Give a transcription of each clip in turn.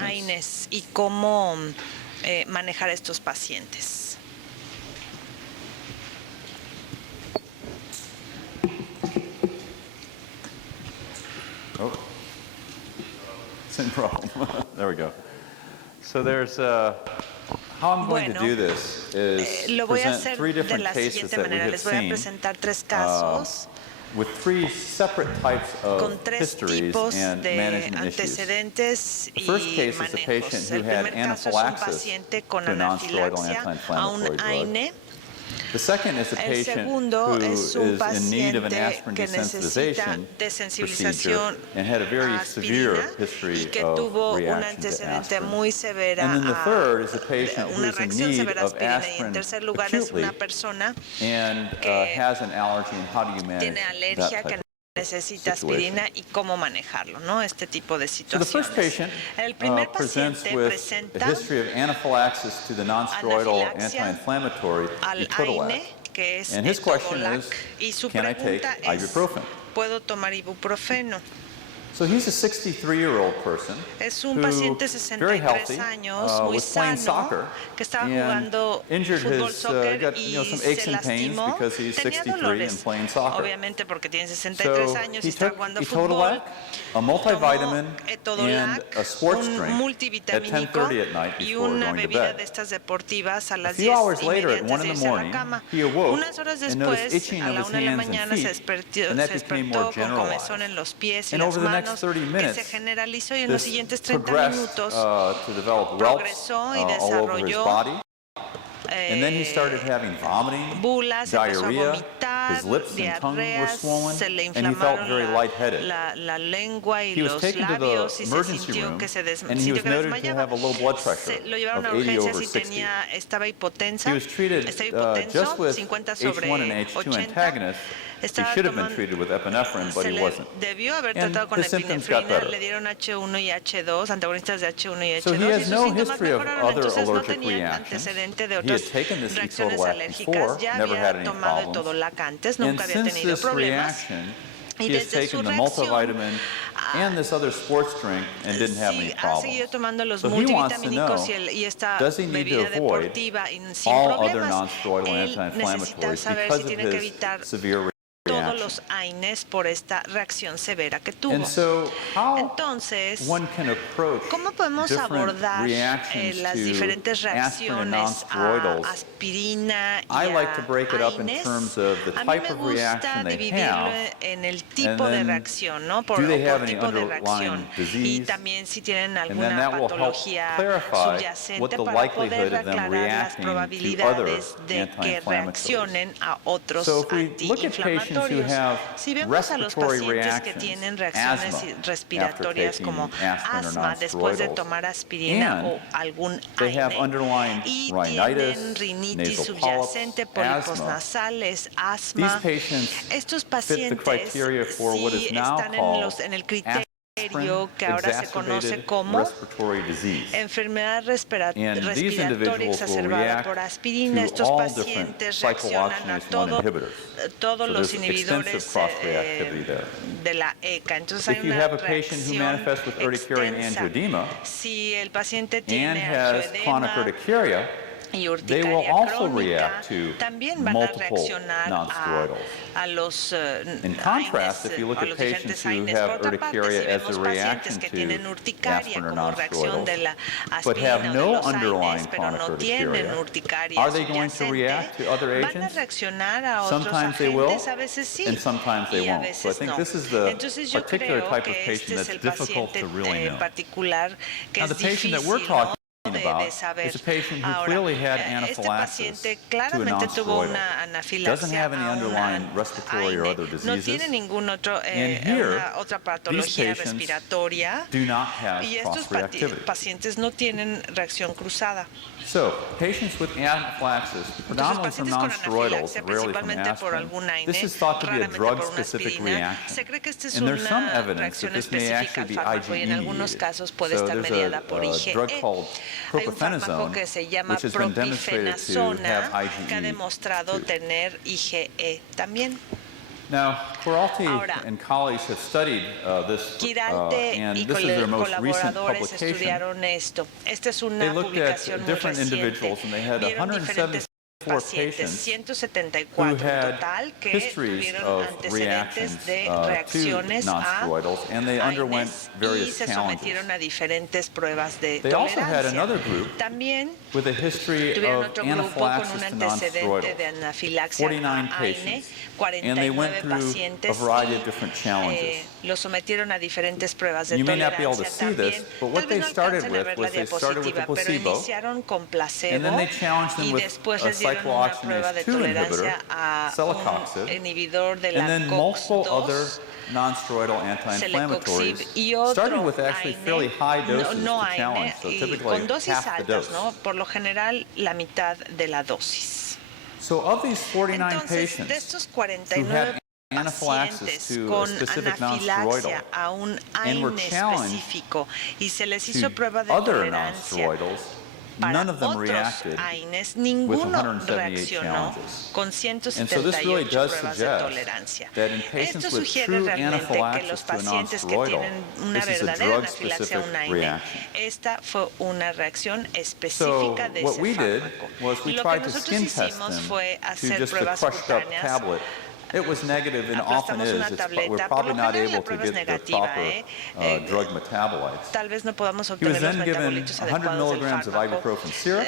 AINES y cómo manejar a estos pacientes. Oh, same problem. There we go. So there's how I'm going to do this is Lo voy a present hacer 3 de different la cases siguiente that we manera. have Les voy a seen presentar 3 casos with 3 separate types con of 3 histories tipos and de management issues. antecedentes The first y case is a patient manejos. who El had primer caso es un anaphylaxis paciente con to a non-steroidal anafilaxia a un anti-inflammatory drug. AINE. The second is a El patient segundo who es un is in need of an paciente aspirin que necesita desensitization procedure desensibilización and had a very a severe aspirina y history que of tuvo un reaction to antecedente aspirin. muy severa And then the a third is a patient who una is in reacción need severa a of aspirina. Y en aspirin tercer lugar es acutely una persona and que has an allergy, and how do you manage tiene that alergia, type que of necesita situation? aspirina y cómo manejarlo, ¿no? Este tipo de So the first situaciones. patient El primer presents paciente with a presenta history of anaphylaxis to the non-steroidal anafilaxia anti-inflammatory al Etodolac. AINE, que es And his question Etodolac, is, y su can I take pregunta es, ibuprofen? ¿puedo tomar ibuprofeno? So he's a 63-year-old person Es un who, paciente very 63 healthy, años, muy was playing sano, soccer que estaba and jugando injured fútbol, his, soccer got y some aches se and pains lastimó. because he's Tenía 63 and dolores, playing soccer. obviamente porque tiene 63 So años y he está took jugando fútbol. Etodolac, a multivitamin, Tomó and Etodolac, a sports un drink at multivitamínico 10:30 at night y before una going to bebida bed. de estas deportivas a A las few 10 hours y later, media at antes 1 de in the irse a la morning, cama. he awoke Unas horas and noticed después, itching a of la his 1 de la hands and mañana, se feet, and that became more despertó con generalized. comezón en los pies y And las over the next manos, 30 que se minutes, generalizó, y en los this siguientes 30 progressed minutos to develop welts progresó y all over his desarrolló body. And then he started having vomiting, bulas, empezó a diarrhea, vomitar, his lips and tongue were diarreas, swollen, se le and he felt inflamaron very lightheaded. la lengua y He was los taken to labios the y se emergency sintió room, que se and he was noted to desmayaba. have a low blood pressure Lo llevaron of a 80 urgencias over y 60. estaba hipotensa, He was treated estaba hipotenso, just with 50 sobre H1 and H2 80. antagonists. He Estaba should have been tomando, treated with epinephrine, but se he le wasn't. debió haber And tratado con his symptoms got epinefrina, better. le dieron H1 y H2, antagonistas de H1 y H2, So he y has sus no síntomas history of mejoraron. other Entonces no allergic tenía reactions. antecedente de He otras had taken this reacciones Etodolac alérgicas, before, ya never had había any tomado problems. Etodolac antes, And nunca había since tenido this problemas. reaction, Y he has desde su taken the reacción, multivitamin and this other sports drink and didn't have any sí, ha seguido problems. tomando los So he wants to multivitamínicos know, y esta does he need to bebida avoid deportiva y sin all other problemas. non-steroidal Él necesita anti-inflammatories saber because si of tiene que his evitar severe todos reaction? los AINES por esta reacción severa que tuvo. And so how Entonces, one can approach ¿cómo podemos different abordar reactions las to diferentes aspirin and reacciones a non-steroidals? aspirina y I like to a break it up in AINES? terms of the A mí type me of gusta reaction they dividirlo have, en el tipo and de then reacción, ¿no? Por, do they o por have any tipo de underlying reacción. Y disease? también si tienen And then alguna that will help patología clarify what subyacente the para likelihood poder of them aclarar las reacting to other probabilidades de que anti-inflammatories. reaccionen a otros So if we look at patients who antiinflamatorios. have Si vemos a los respiratory pacientes que reactions, tienen reacciones asthma, respiratorias after como taking aspirin or asma después de non-steroidals, tomar aspirina and o algún they have AINE, underlying y rhinitis, tienen rinitis nasal subyacente, polyps, pólipos asthma. nasales, These asma. patients Estos fit the pacientes criteria for what is sí now están called en el criterio aspirin que ahora se conoce exacerbated como respiratory disease. enfermedad And these respiratoria individuals will exacerbada react por aspirina. to Estos all different pacientes reaccionan a cyclooxygenase 1 inhibitors. todos So los there's inhibidores extensive cross-reactivity there. de la ECA. Entonces hay If you una have a patient who reacción manifests with urticaria and extensa. angioedema Si el paciente and tiene has chronic angioedema urticaria, y they will urticaria also crónica, react to también van a multiple reaccionar non-steroidals. a los In contrast, AINES, if you look a at los patients diferentes who AINES. have Por otra parte, urticaria si as vemos a pacientes reaction que to tienen urticaria aspirin or como reacción de non-steroidals, la but aspirina have o de no los underlying AINES, pero chronic no tienen urticaria, urticaria are they going to subyacente, react to other van a agents? reaccionar a otros Sometimes they will, agentes, a veces sí, and sometimes they y a won't. So I veces think no. this is the Entonces yo particular creo type of que patient este es that's el difficult paciente to really know. particular que Now, es the patient that difícil, we're talking de about saber. is a patient who Ahora, clearly had este anaphylaxis paciente to a claramente tuvo non-steroidal. una anafilaxia Doesn't have any a un underlying respiratory or AINE. other No diseases. tiene ningún otro, And here, una otra these patología patients respiratoria, do not have y estos cross-reactivity. pacientes no tienen reacción cruzada. So, patients with anaphylaxis, predominantly from pacientes con non-steroidals, anafilaxia, rarely from principalmente por aspirin, algún AINE, this is thought to be a raramente por una drug-specific aspirina, reaction. se cree que esta es And there's some una evidence reacción that this may específica actually al be fármaco y en algunos IgE-mediated. casos puede So estar there's mediada por a IgE. drug called Hay un fármaco propafenazone, que se llama which has been demonstrated to propifenazona, have que ha IgE demostrado too. tener IgE también. Now, Quiralti Ahora, and colleagues have studied this, Quiralte and y this is their most recent colaboradores publication. estudiaron esto. Esta es They una looked at publicación muy different reciente. individuals, and they had Vieron diferentes 174 pacientes, patients 174 who en had total, que histories tuvieron of antecedentes reactions de to reacciones a nonsteroidals, and they underwent AINES y various se challenges. sometieron a diferentes pruebas de They also had tolerancia. another group También with a history tuvieron of otro grupo con un anaphylaxis to antecedente de nonsteroidals. anafilaxia 49 a AINE, patients. And they went 49 through a pacientes variety y of different challenges. los sometieron a diferentes pruebas de You may not be able to tolerancia see this, también. but what Tal they vez no started alcancen a with ver la was they started with the diapositiva, pero placebo, iniciaron con and placebo then they challenged them y with después a les dieron una prueba de cyclooxygenase 2 tolerancia inhibitor, a celecoxib, un inhibidor de and la then multiple other COX-2, non-steroidal anti-inflammatories, Celecoxib y otro starting with actually fairly high doses no to AINE, challenge, so y typically con dosis half the altas, dose. ¿no? Por lo general la mitad de la dosis. So of these 49 Entonces, de patients estos who 49 had anaphylaxis pacientes to a con specific anafilaxia non-steroidal a un and were AINE challenged específico y se les hizo to prueba de other tolerancia non-steroidals, para none of them otros reacted AINES, with ninguno 178 reaccionó challenges. con And so this 178 really does pruebas de suggest tolerancia. that in Esto patients with sugiere true realmente que anaphylaxis los to a pacientes que non-steroidal, tienen una this is a verdadera anafilaxia a un drug-specific AINE, reaction. esta fue una reacción So específica de what ese we did fármaco. was we Lo que tried to nosotros skin test hicimos them fue to hacer just a pruebas crushed up cutáneas. tablet. It was negative and often Aplastamos is. una We're tableta. Por probably lo not general la able to prueba es get the negativa, proper drug metabolites. Tal vez no podamos He was obtener los then given metabolitos 100 adecuados del milligrams of fármaco. ibuprofen syrup.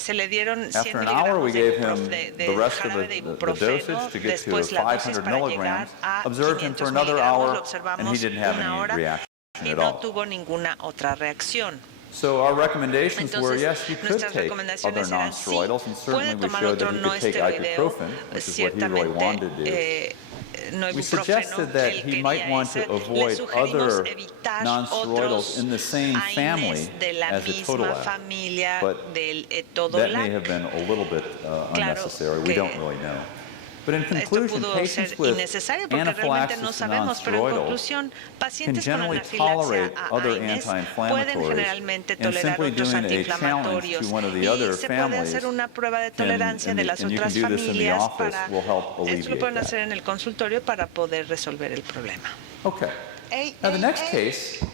Se le dieron 100 After an hour, we miligramos gave de, him de the rest of jarabe de the ibuprofeno, dosage to get to después la dosis 500 para llegar milligrams, a observed him for 500 another miligramos, hour, lo and he observamos didn't have una any hora reaction y at no all. tuvo ninguna otra reacción. So our recommendations were, Entonces, yes, you could nuestras take other recomendaciones eran sí, non-steroidals, and certainly puede we tomar showed otro that he no could take esteroideo, ibuprofen, which is what he really wanted to do. No We ibuprofeno, suggested that él he quería might want ese. to Le avoid sugerimos other evitar non-steroidals otros in the same family AINES de la as misma etodolac, familia but del that may etodolac. have been a little bit unnecessary. We que don't really know. But in Esto conclusion, pudo patients ser with innecesario porque realmente no anaphylaxis to sabemos, pero en non-steroidals conclusión, can pacientes con generally anafilaxia tolerate a other AINES pueden anti-inflammatories, generalmente and tolerar simply otros doing a challenge antiinflamatorios to one of the y other se puede families hacer una prueba de tolerancia de las and you can otras do this in the familias office para will help esto lo alleviate pueden that. hacer en el consultorio para poder resolver el problema. Okay. Now the next case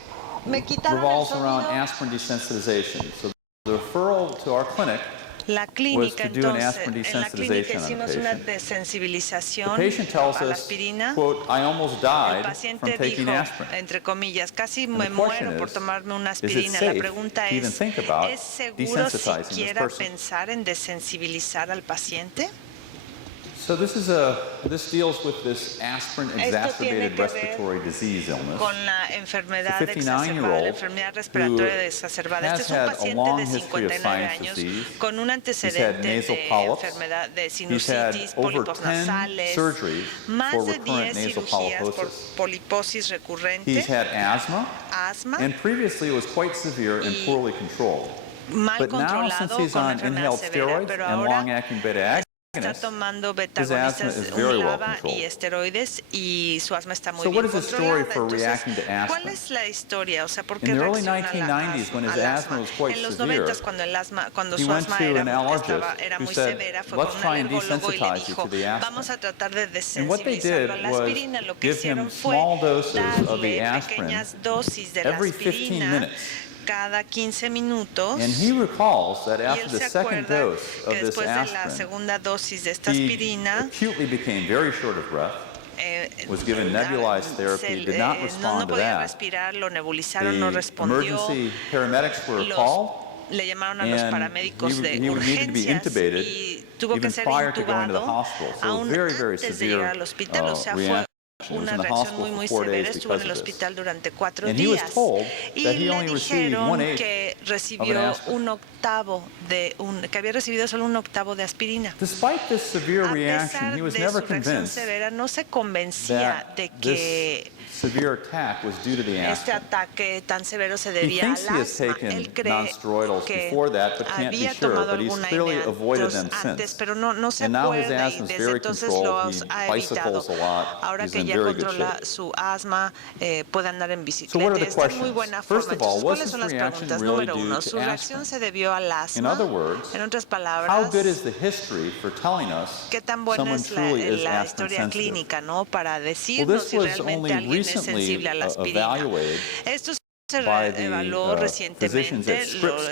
Me quitaron el revolves around sonido. aspirin desensitization. So the referral to our clinic La clínica, to do an entonces, aspirin en la clínica desensitization on the hicimos una patient. The desensibilización patient tells a la us, aspirina. quote, I almost El died from paciente taking dijo, aspirin. entre comillas, casi And me the question muero por is, tomarme una is it aspirina. La safe pregunta to even es, think about ¿es seguro desensitizing this siquiera person? pensar en desensibilizar al paciente? So this deals with this aspirin exacerbated que ver respiratory disease illness. Con la enfermedad It's a 59-year-old exacerbada, la enfermedad respiratoria exacerbada. Este es un has had a paciente long de history of 59 sinus años disease. con un He's had antecedente nasal de polyps. enfermedad de He's had sinusitis, over pólipos 10 nasales, surgeries más for de recurrent 10 nasal cirugías por polyposis. poliposis He's recurrente, had asthma, asma, and previously it was quite severe and Y poorly controlled. mal But now, since controlado he's con una on enfermedad inhaled severa, steroids pero and ahora long-acting beta está agonists, tomando asthma betagonistas, is very well Unlava y controlled. esteroides y su asma está muy So what bien is the story controlada. for Entonces, reacting to ¿cuál aspirin? es la historia? O sea, ¿por In qué the early reacciona 1990s, when his al asthma was quite En los severe, 90 cuando he su went asma to era, an allergist era who muy said, severa, fue "Let's con un try and alergólogo y le desensitize you dijo, to the aspirin." vamos a tratar de And what they did desensibilizarlo a la was aspirina. Lo que give him hicieron fue small doses of the darle aspirin pequeñas dosis de la every 15 aspirina minutes. cada 15 minutos. And he recalls that Y after él the se second acuerda dose of que this después de la aspirin, segunda dosis de esta he aspirina, acutely became very short of breath, was given nebulized therapy, did not no respond to podía that. respirar, lo nebulizaron, no The respondió. emergency paramedics were called, Le llamaron a los and paramédicos he de needed to be urgencias intubated y tuvo que even ser prior to going to the intubado hospital. So aún very, very antes de severe llegar al hospital. O sea, fue reaction. He was una in the reacción hospital muy, for 4 severa. days Estuvo en because el of this. hospital durante 4 And he was días. told Y that he le only received dijeron 1/8 que of an recibió aspirin. un octavo que había recibido solo un octavo de aspirina. Despite this severe A reaction, pesar he was de never su reacción convinced severa, no se convencía that de que severe attack was due to the Este asthma. ataque tan severo se He debía thinks al he has asma. taken Él cree nonsteroidals que before that, but can't be había sure. tomado But he's alguna clearly avoided N them antes, since. pero no se And now his acuerda y asthma is desde very entonces controlled. los He ha evitado. bicycles a lot. Ahora He's que in ya very good controla shape. su asma, puede andar en So what bicicleta are y the está en muy questions? buena First forma. of all, Entonces, was ¿cuáles his son las reaction preguntas? really Número uno, due ¿su to reacción aspirin? se debió al In asma? other words, En otras how palabras, good is the history for telling us ¿qué tan buena someone es truly is la aspirin historia sensitive? clínica, ¿no? Para Well, decirnos this si was realmente only alguien es recently sensible a la aspirina. evaluated Esto se by evaluó the physicians at recientemente, Scripps